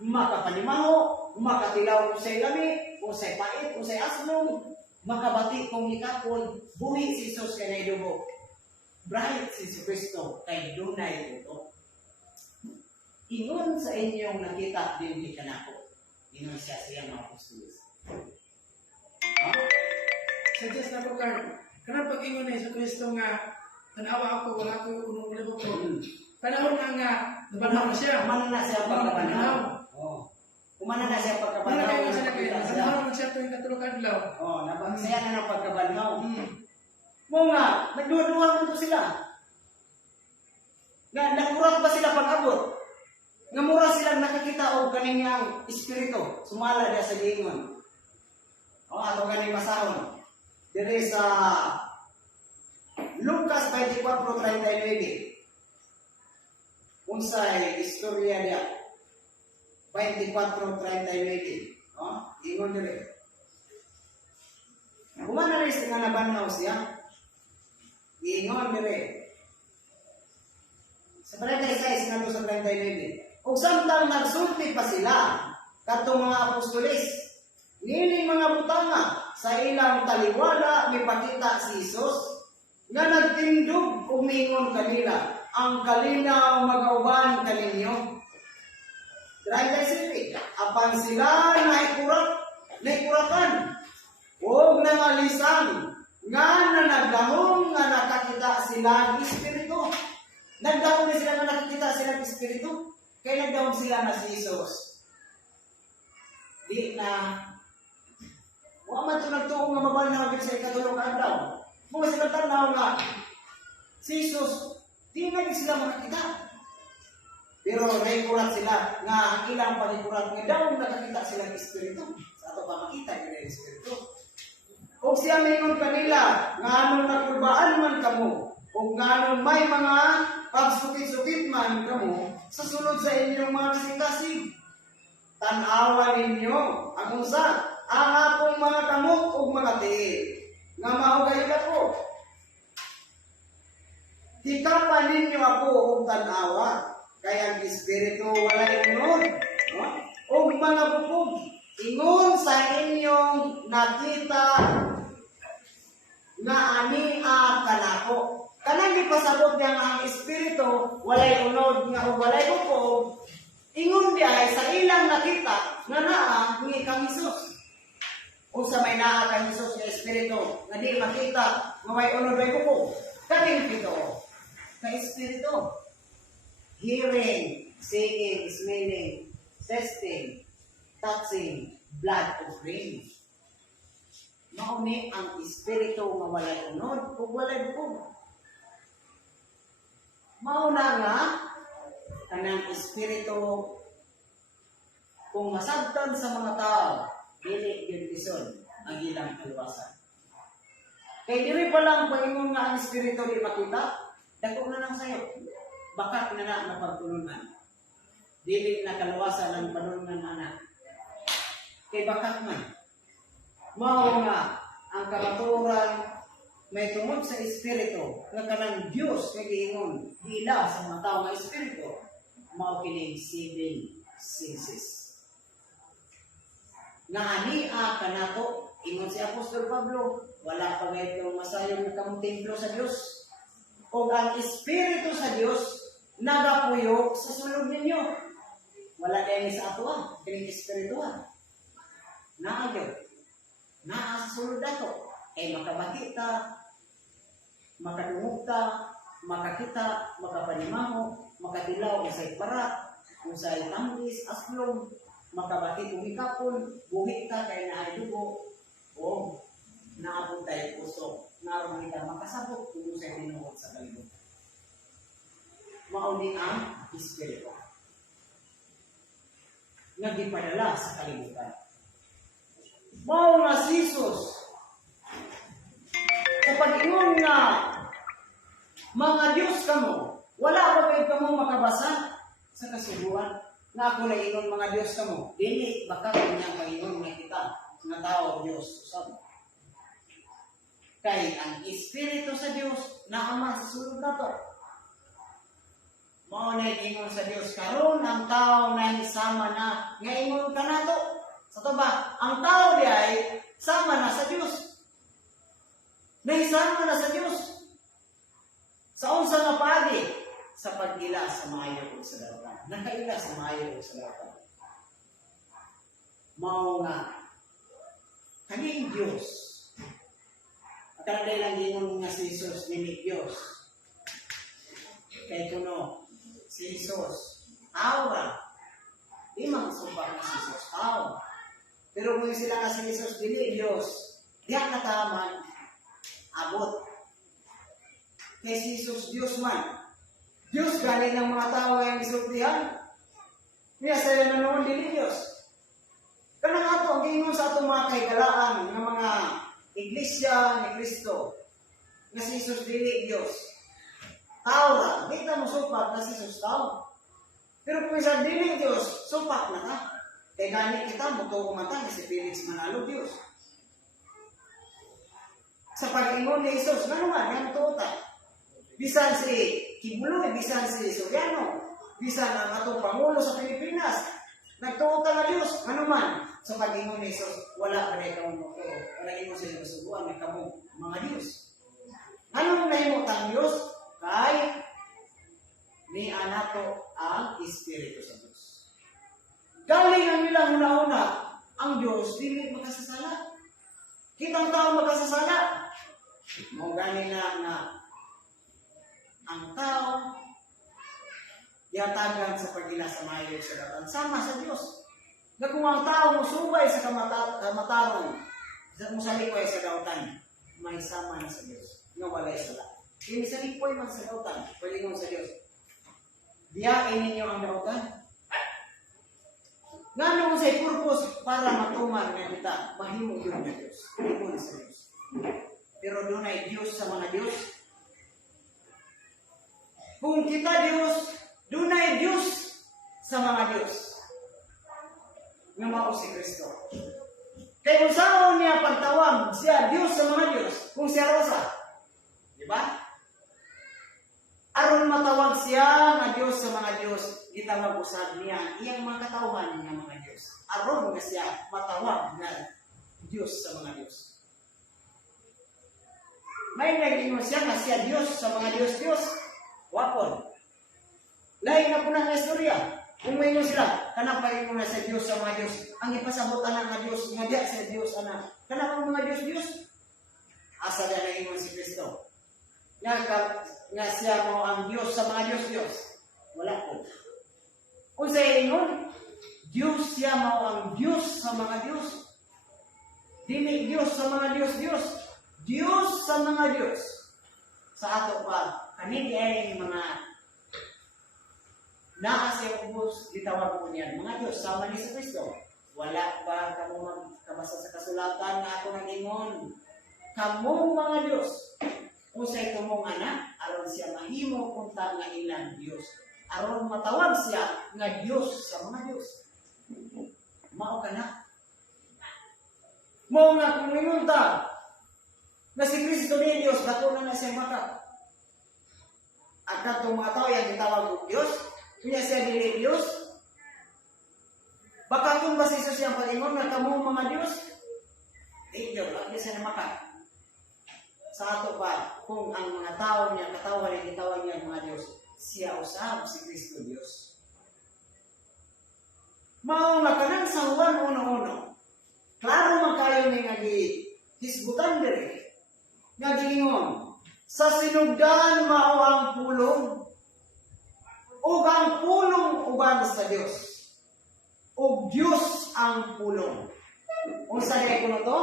makapanimaho, makatilaw sa ilami, o sa pait, o sa aslong, makabati kung ikapon, buhi si Isus kay naidugo. Bright si Kristo kay dunay ito. Ingon sa inyong nakita din di kanako. Ingon siya siyang mga apostolos. Suggest na ko karena pag-ingon na sa Kristo nga tanawa ako, wala ko unong ko. Panahon nga nabanaw na siya. Kumana na siya pagkabanaw. Kumana na siya pagkabanaw. Wala kayo sa nakita. Nabanaw na siya tuwing katulog adlaw. Nabagsaya na ng pagkabanaw. Mo nga, nagduwa-duwa mo sila. Nakurat ba sila pag-abot? Nga mura silang nakakita o kaninyang espiritu. Sumala niya sa gingon. Ato ganing masahon. Diri sa Lucas 24:39. Unsay istorya niya. 24:39. Ingon diri. Kumana rin nga nabanaw siya. Ingon dire. Sa barangay 6 nga sa 39. Ug samtang nagsulti pa sila kadtong mga apostoles, nining mga butanga sa ilang taliwala mipakita si Hesus nga nagtindog umingon kanila, ang kalinaw magauban kaninyo. Barangay 7. Apan sila naikuratan ug nangalisang nga nagdahong nga nakakita sila ng espiritu. Nagdahong na sila nga nakakita sila ng espiritu. Kaya nagdahong sila na si Jesus. Di na wa man ito nagtuong nga mabanaw sa ikatulong adlaw. Mga sila tanaw nga si Jesus, di na sila makakita. Pero naikurat sila nga ang ilang panikurat nga dahong nakakita sila ng espiritu. Sa ato pa makita yung espiritu. O siya mingon kanila, nga anong nakulbaan man kamo, o nga anong may mga pagsukit-sukit man kamo, sa sulod sa inyong mga kasing-kasing. Tanawa ninyo, ang unsa, ang akong mga kamot o mga tiil, nga mahugayon ako. Hikapan ninyo ako o tanawa, kaya ang espiritu walay unod, o mga bukog, ingon sa inyong nakita nga ania kanako. Kanang gipasabot niya ang espiritu walay unod nga ug walay bukog. Ingon diay sa ilang nakita nga naa ni kang Hesus. Unsa may naa kang Hesus nga espiritu nga di makita nga may unod way bukog. Kaning pito ka espiritu. Hearing, seeing, smelling, tasting, touching, blood of brain. Mauni ang espiritu nga walay unod ug walay bukog. Mauna nga kanang espiritu kung masabtan sa mga tao, dili gyud ison ang ilang kaluwasan. Kay diri pa lang paingon nga ang espiritu di makita, dako na lang sayo. Bakat na na mapagtulunan. Dili na kaluwasan ang panulunan ana. Kay bakat man. Mao nga ang kamaturan may tungod sa espiritu nga kanang Dios kay giingon dila sa mga tawo nga espiritu mao kining 7 senses. Nga ania kanato ingon si Apostol Pablo, wala pa gayud masayon nga kamong templo sa Dios. O ang espiritu sa Dios nagapuyo sa sulod ninyo. Wala din sa atuan, kining espirituhan. Naa gyud. Naa sa sulod dato. Ay makabati ta, makadungog ta, makakita, makapanimaho, makatilaw kung sa'y parat, kung sa'y tambis, aslong, makabati kung ikapon, buhit ta kay naay dugo, o naabot tayo puso, naroon kita makasabot kung sa'y tinuod sa kalibutan. Mauni ang espiritu. Nagipadala sa kalibutan. Mao nga si Jesus, kapag ingon nga mga Diyos kamo, wala ba kayo kamo makabasa sa kasubuan na ako na ingon mga Diyos kamo? Dili, baka kanyang Panginoon nga kita na tao Diyos. Kay ang Espiritu sa Diyos na ama sa sulod na to. Mao na ingon sa Diyos, karon ang tao na isama na nga ingon ka na to. Sa to ba, ang tao di ay sama na sa Diyos. Naisama na sa Diyos. Sa unsa nga pagi sa pagila sa maayo ug sa dalan. Nakaila sa maayo ug sa dalan. Mao nga kaning Dios. Akala lang gingon nga si Jesus dili Dios. Kay kuno si Jesus aura. Di man sumpa si Jesus tao. Pero kung sila nga si Jesus dili Dios, diha kataman abot. Kay Jesus Diyos man. Diyos galing ng mga tao ang isultihan. Niya sa'yo na noon dili Diyos. Kanang ato, ang gingon sa atong mga kaigalaan ng mga iglesia ni Kristo na si Jesus dili Diyos. Tao ra, di ka mo supat na si Jesus tao. Pero kung isa dili Diyos, supat na ka. Kaya gani kita, muto kumanta ni si Felix Manalo Diyos. Sa pag-ingon ni Jesus, nga naman, yan tuta. Bisan si Kibuloy, bisan si Soriano, bisan ang atong Pangulo sa Pilipinas, nagtuota nga Diyos, nga naman. Sa pag-ingon ni Jesus, wala ka na ikaw mo. Wala ingon sa kasubuan, may kamo mga Diyos. Anong nahimot ang Diyos? Kay ni anato ang Espiritu sa Diyos. Galing ang nilang una-una, ang Diyos, dili makasasala. Kitang tao makasasala. Mau gani na ang tao yatagan sa pagila sa mayo sa dalan sama sa Dios. Na kung ang tao musubay sa kamatarong sa musalikoy sa dautan, may sama na sa Dios. Nga walay sala. Kini sa likoy man sa dautan, palingon sa Dios. Diyain ninyo ang dautan. Nga nung sa purpose para matuman nga kita, mahimo yun ng Diyos. Mahimo sa Diyos. Pero doon ay Diyos sa mga Diyos. Kung kita Diyos, doon ay Diyos sa mga Diyos. Nga mao si Kristo. Kaya kung saan niya pagtawag siya Diyos sa mga Diyos, kung siya Rosa. Di ba? Aron matawag siya nga Diyos sa mga Diyos, gitawag usad niya iyang mga katawhan ng mga Diyos. Aron nga siya matawag na Diyos sa mga Diyos. May naging siya nga siya Diyos sa mga Diyos-Diyos. Wapon. Lain na po ng istorya. Kung may sila, kanapay mo na sa Diyos sa mga Diyos. Ang ipasabot anak na Diyos, nga diya sa Diyos anak. Kanapay mga Diyos-Diyos. Asa na naging si Kristo. Nga siya mo ang Diyos sa mga Diyos-Diyos. Wala po. Kung sa ingon, Diyos siya mo ang Diyos sa mga Diyos. Dili Diyos sa mga Diyos-Diyos. Diyos sa mga Diyos. Sa ato pa, kanini ay mga naa siya ubos gitawag ko niyan mga Dios sama ni Kristo. Wala ba kamo magkabasa sa kasulatan nga ako nangingon kamo mga Dios usay kamong anak aron siya mahimo kunta nga ilang Dios aron matawag siya nga Dios sa mga Dios. Mao kana mo nga kung minunta na si Kristo ni Dios dako na siya maka at katong mga tao yang gitawag og Dios kanya siya dili Dios. Baka kung basisa siyang palingon na kamo mga Diyos, Diyo, lang siya na maka. Sa ato pa, kung ang mga tao niya, katawan niya, gitawag niya mga Diyos, siya usab si Kristo Diyos. Mao nga kanang sa Juan 1:1. Klaro man kayo ni nga hisgutan diri. Nga giingon, sa sinugdan mao ang pulong ug ang pulong uban sa Dios. Ug Dios ang pulong. Unsa di ko to?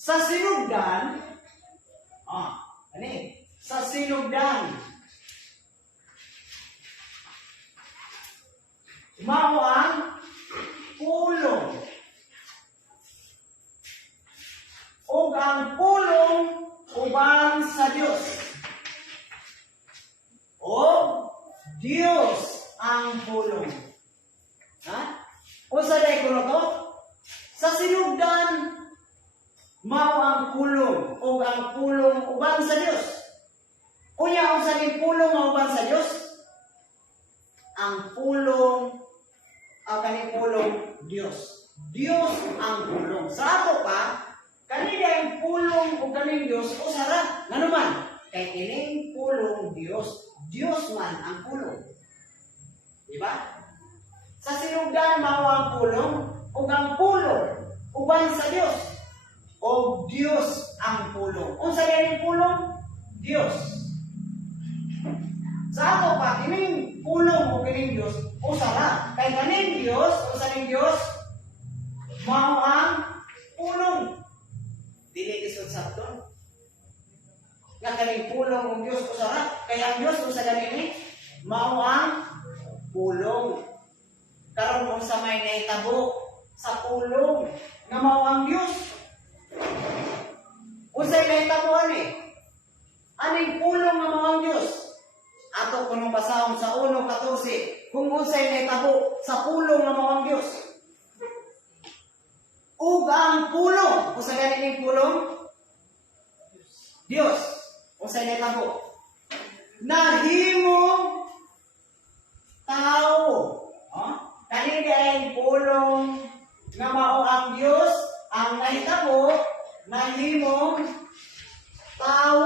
Sa sinugdan, sa sinugdan mao ang pulong. Ug ang pulong uban sa Dios. O Dios ang pulong. Ha? Unsa day kuno to? Sa sinugdan mao ang pulong o ang pulong uban sa Dios. Kunya unsa ning pulong nga uban sa Dios? Ang pulong kaning pulong Dios. Dios ang pulong. Sa ato pa kanina ang pulong o kaning Dios usara nganuman kay kining pulong Dios. Dios man ang pulong. Di ba? Sa sinugdan mao ang pulong ug ang pulong uban sa Dios. O Dios ang pulong. Unsa diay pulong? Dios. Sa ato pa kining pulong o kining Dios usara kay kaning Dios unsa ning Dios? Mao ang pulong. Dili isod sabton. Nga kaning pulong ng Dios usara kay ang Dios usa ganini mao ang pulong. Karon unsa may nahitabo sa pulong nga mao ang Dios. Unsay nahitabo ani? Aning pulong nga mao ang Dios. Ato kunong basahon sa 1:14 kung unsay nahitabo sa pulong nga mao ang Dios. Ug ang pulong, usa ganini pulong? Dios. Unsay nahitabo? Nahimong tao. Kanina ay pulong nga mao ang Dios ang nahitabo nahimong tao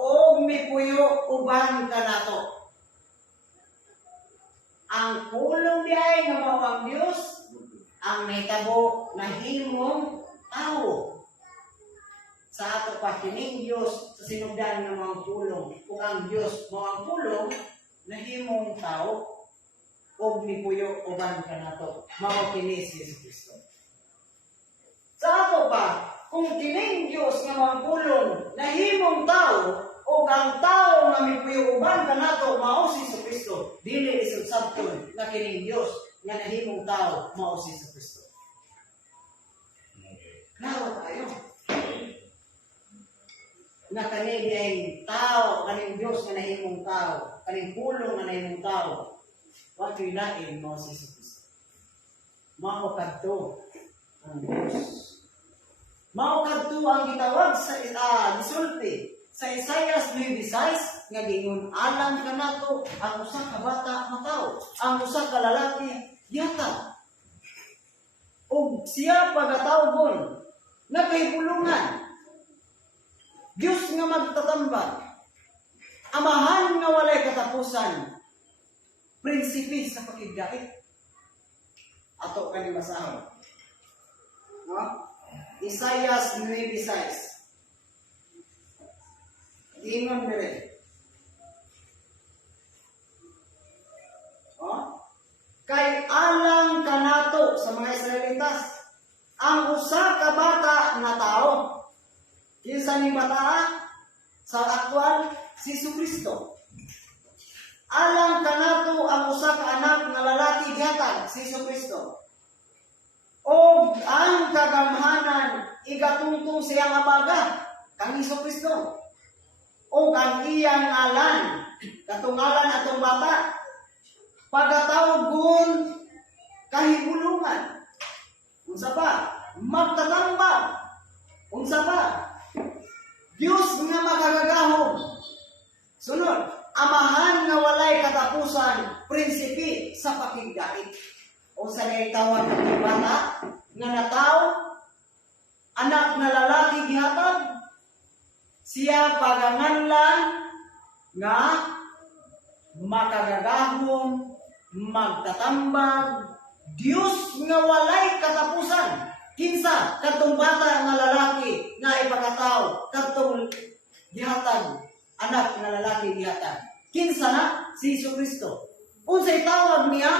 o mipuyo uban kanato. Ang pulong diay nga mao ang Dios ang nahitabo nahimong tao. Sa ato pa kining Dios sa sinugdan nga mao ang pulong ug ang Dios mao ang pulong nahimong tao og mipuyo uban kanato mao kini si Kristo. Sa ato pa kung kining Dios nga mao ang pulong nahimong tao o ang tao nga mipuyo uban kanato mao si Kristo, dili isod sabton nga kining Dios nga nahimong tao mao si Kristo. Klaro tayo. Na kanini ay tao, kaning Dios nga nahimong tao, kaning pulong nga nahimong tao. Wa gyud lain mao si Kristo. Mao kadto ang Dios. Mao kadto ang gitawag sa gisulti sa Isaias 9:6 nga gingon alang kanato ang usa ka bata nga tawo, ang usa ka lalaki yata. Og siya pagatawgon nagahipulungan. Dios nga magtatambag. Amahan nga walay katapusan. Prinsipe sa pakigdait. Ato kani basahon. Isaias 9:6. Ingon dire. Kay alang kanato sa mga Israelitas ang usa ka bata na tao. Kinsa ni bata sa aktwal si Kristo. Alang kanato ang usa ka anak nga lalaki gihatag si Hesus Kristo. O ang kagamhanan igatungtong siyang abaga kang Hesus Kristo. O ang iyang ngalan katungalan atong bata pagatawgon kahibulungan. Unsa pa? Magtatambag. Unsa pa? Dios nga makagagahom. Sunod, amahan nga walay katapusan, prinsipi sa pakigdait. O sa tawag ng bata nga nataw, anak na lalaki gihatag, siya paganganlan nga makagagahom, magtatambag, Dios nga walay katapusan. Kinsa kadtong bata nga lalaki nga ipakataw kadtong gihatag anak nga lalaki gihatag. Kinsa na si Hesus Kristo. Unsay tawag niya?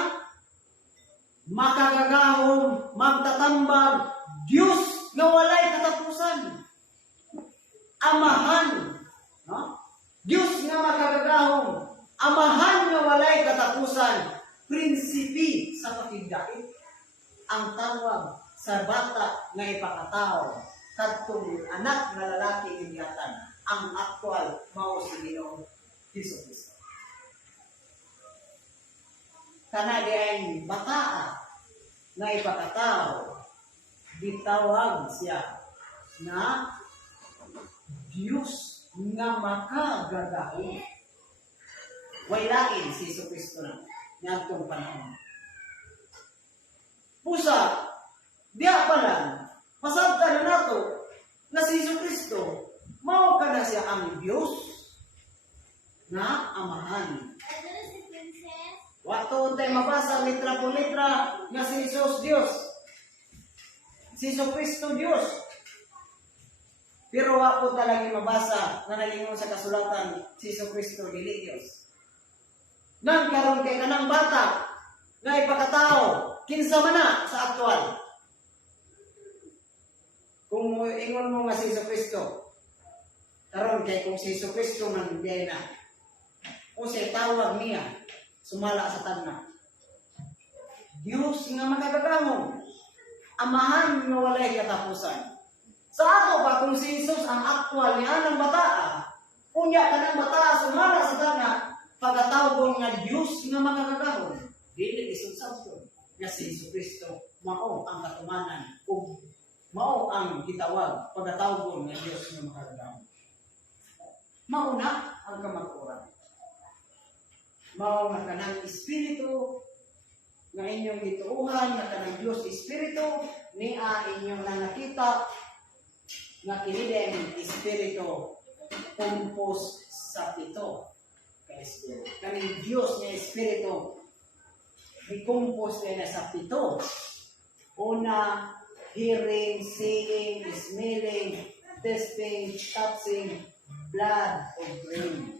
Makagagahom, magtatambag, Dios nga walay katapusan. Amahan, no? Dios nga makagagahom, amahan nga walay katapusan. Prinsipi sa pakigdait ang tawag sa bata nga ipakataw kadtong anak nga lalaki gihatag ang aktwal mao si Ginoong Hesus Kristo. Kana diay bata nga ipakataw gitawag siya na Dios nga makagagahom. Way lain si Hesus Kristo na niyadtong panahon. Pusa, diya pa lang, masabtan na nato na si Hesus Kristo, mao ka na siya ang Diyos na amahan. Wato tayo mabasa litra po litra na si Hesus Diyos. Si Hesus Kristo Diyos. Pero wapo talagang mabasa na nalingon sa kasulatan si Hesus Kristo dili Diyos. Nang karon kay kanang bata nga ipakatao kinsa man na sa aktwal. Kung ingon mo nga si Hesus Kristo, karon kay kung si Hesus Kristo man diay na, o say tawag niya sumala sa tagna. Dios nga makagagahom, amahan nga walay katapusan. Sa ato ba kung si Hesus ang aktwal niya ng bata, unya kanang bata sumala sa tagna, pagkatawag nga Diyos nga makagagahon, dili isod sabton nga si Hesus Kristo mao ang katumanan ug mao ang gitawag pagkatawag nga Diyos nga makagagahon. Mao na ang kamag-oran. Mao nga kanang espiritu nga inyong gituuhan nga kanang Diyos espiritu niya inyong nakita nga kini den espiritu kumpos sa pito. Kaning Diyos nga Espiritu i-compose na sa pito. Una, hearing, seeing, smelling, tasting, touching, blood, o brain.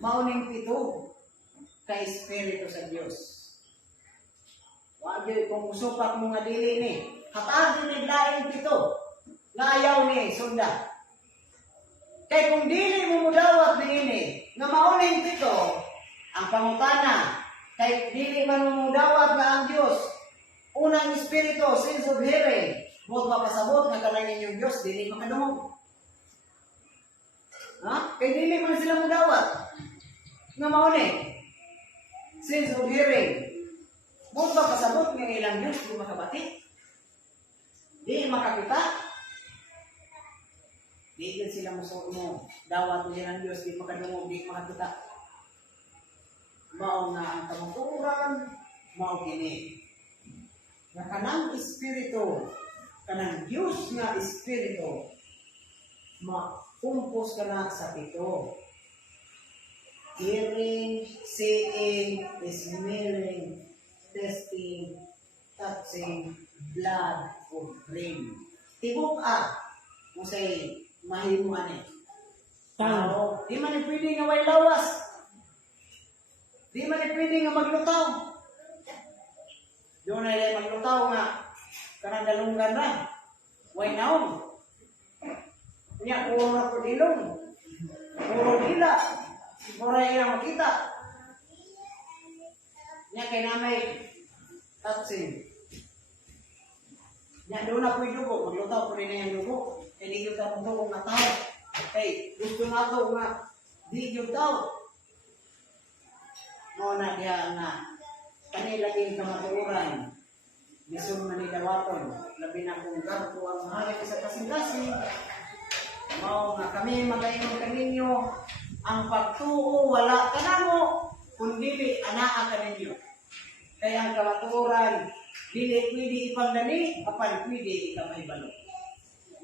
Mauning pito ka Espiritu sa Diyos. Wag kung usupak mo nga dili ni, hatag ni lain pito, nga ayaw ni sunda. Kay kung dili mo mudawat niini, nga mauning pito, ang pangutana, kay dili man mo mudawat nga ang Diyos, unang Espiritu, sense of hearing, huwag mapasabot nga kanang inyong Diyos, dili makadungog. Ha? Kay dili man sila mudawat, nga mauning, sense of hearing, huwag mapasabot nga ilang Diyos, di makabati, di makakita, di din sila mo dawat mo ng Diyos, di makadungog, di makakita. Mao nga ang kamaturan, mao kini. Nga kanang Espiritu, kanang Diyos nga Espiritu, makumpos ka na sa pito. Hearing, seeing, smelling, tasting, touching, blood, or brain. Tibok kung say, mahimuan tao. Di man pwede nga way lawas. Di man pwede nga maglutaw. Doon ay maglutaw nga kanang dalunggan na. Way naon. Kanya puro na po dilong. Puro dila. Puro ilang makita. Nya kay namay touching. Nya doon na po yung dugo, maglutaw po rin na yung dugo. Kaya di yung tapong dugo nga tao. Okay, gusto na ito nga, di yung tao. Muna diya nga, kanila yung kamatuuran, bisong manidawaton, labi na kung garpo ang mahalik sa kasing-kasing. Mao nga kami magayon kaninyo, ang pagtuo wala ka na mo, kundi anaa ka ninyo. Kaya ang kamatuuran, dili pwede ipagdali, apan pwede ikamay balo.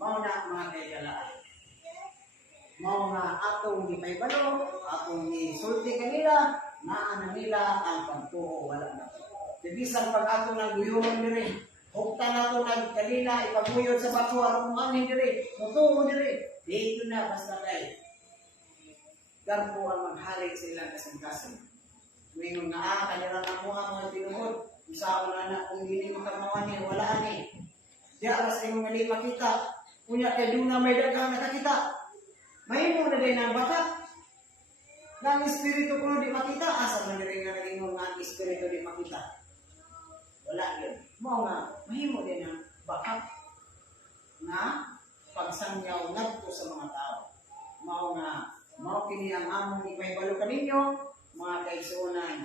Mao na mga kaigalaan. Mao nga atong ipay balo, atong isulti kanila, naa na nila ang pagtuo wala na. Bisan pag ato nang guyuron diri, hukta na to nag kanila ipaguyod sa bato aron manin diri, mutuo diri. Dito na basta kay garpo ang maghalig sa ilang kasing-kasing. Mingon nga kanila na mga tinuod, usaon na kung hindi makamawani wala ani. Diya aras imong nga di makita, unya kay duna may daghang nakakita. Mahimo na din ang bakat. Nang espiritu ko di makita, asa man diri nga naging nga espiritu di makita. Wala yun. Mao nga, mahimo din ang bakat na pagsangyaw ngadto sa mga tao. Mao nga, mao kini ang among ipahibalo kaninyo, mga kaigsuonan.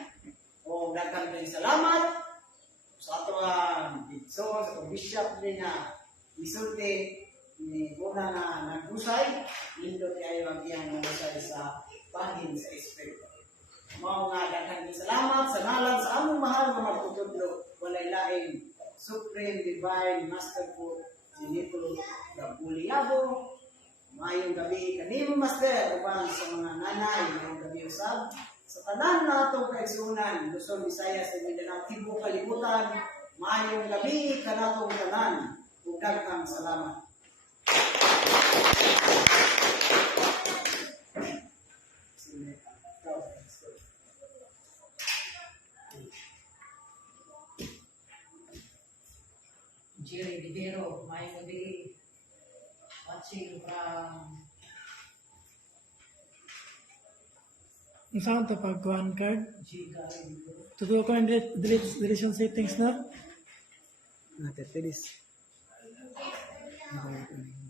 O daghang kayong salamat sa ato ang bigsoon, sa ato bishop din na isulti ni una na nagusay, lindot kayo ang iyang nagusay sa bahin sa Espiritu. Mao nga daghang salamat sa ngalan sa among mahal nga magtutudlo walay laing Supreme Divine Master po Sinito Gabuliabo. Mayong gabi kanimo Master uban sa mga nanay mayong gabi usab sa tanan natong kaigsuonan Luzon, Visayas ug Mindanao tibuok kalibutan. Mayong gabi kanatong tanan ug daghang salamat. Jerry Videro, may muli watching from Ang saan to pag one card? Giga. Tutuwa ko ang deletion settings na? Natin, please. Okay.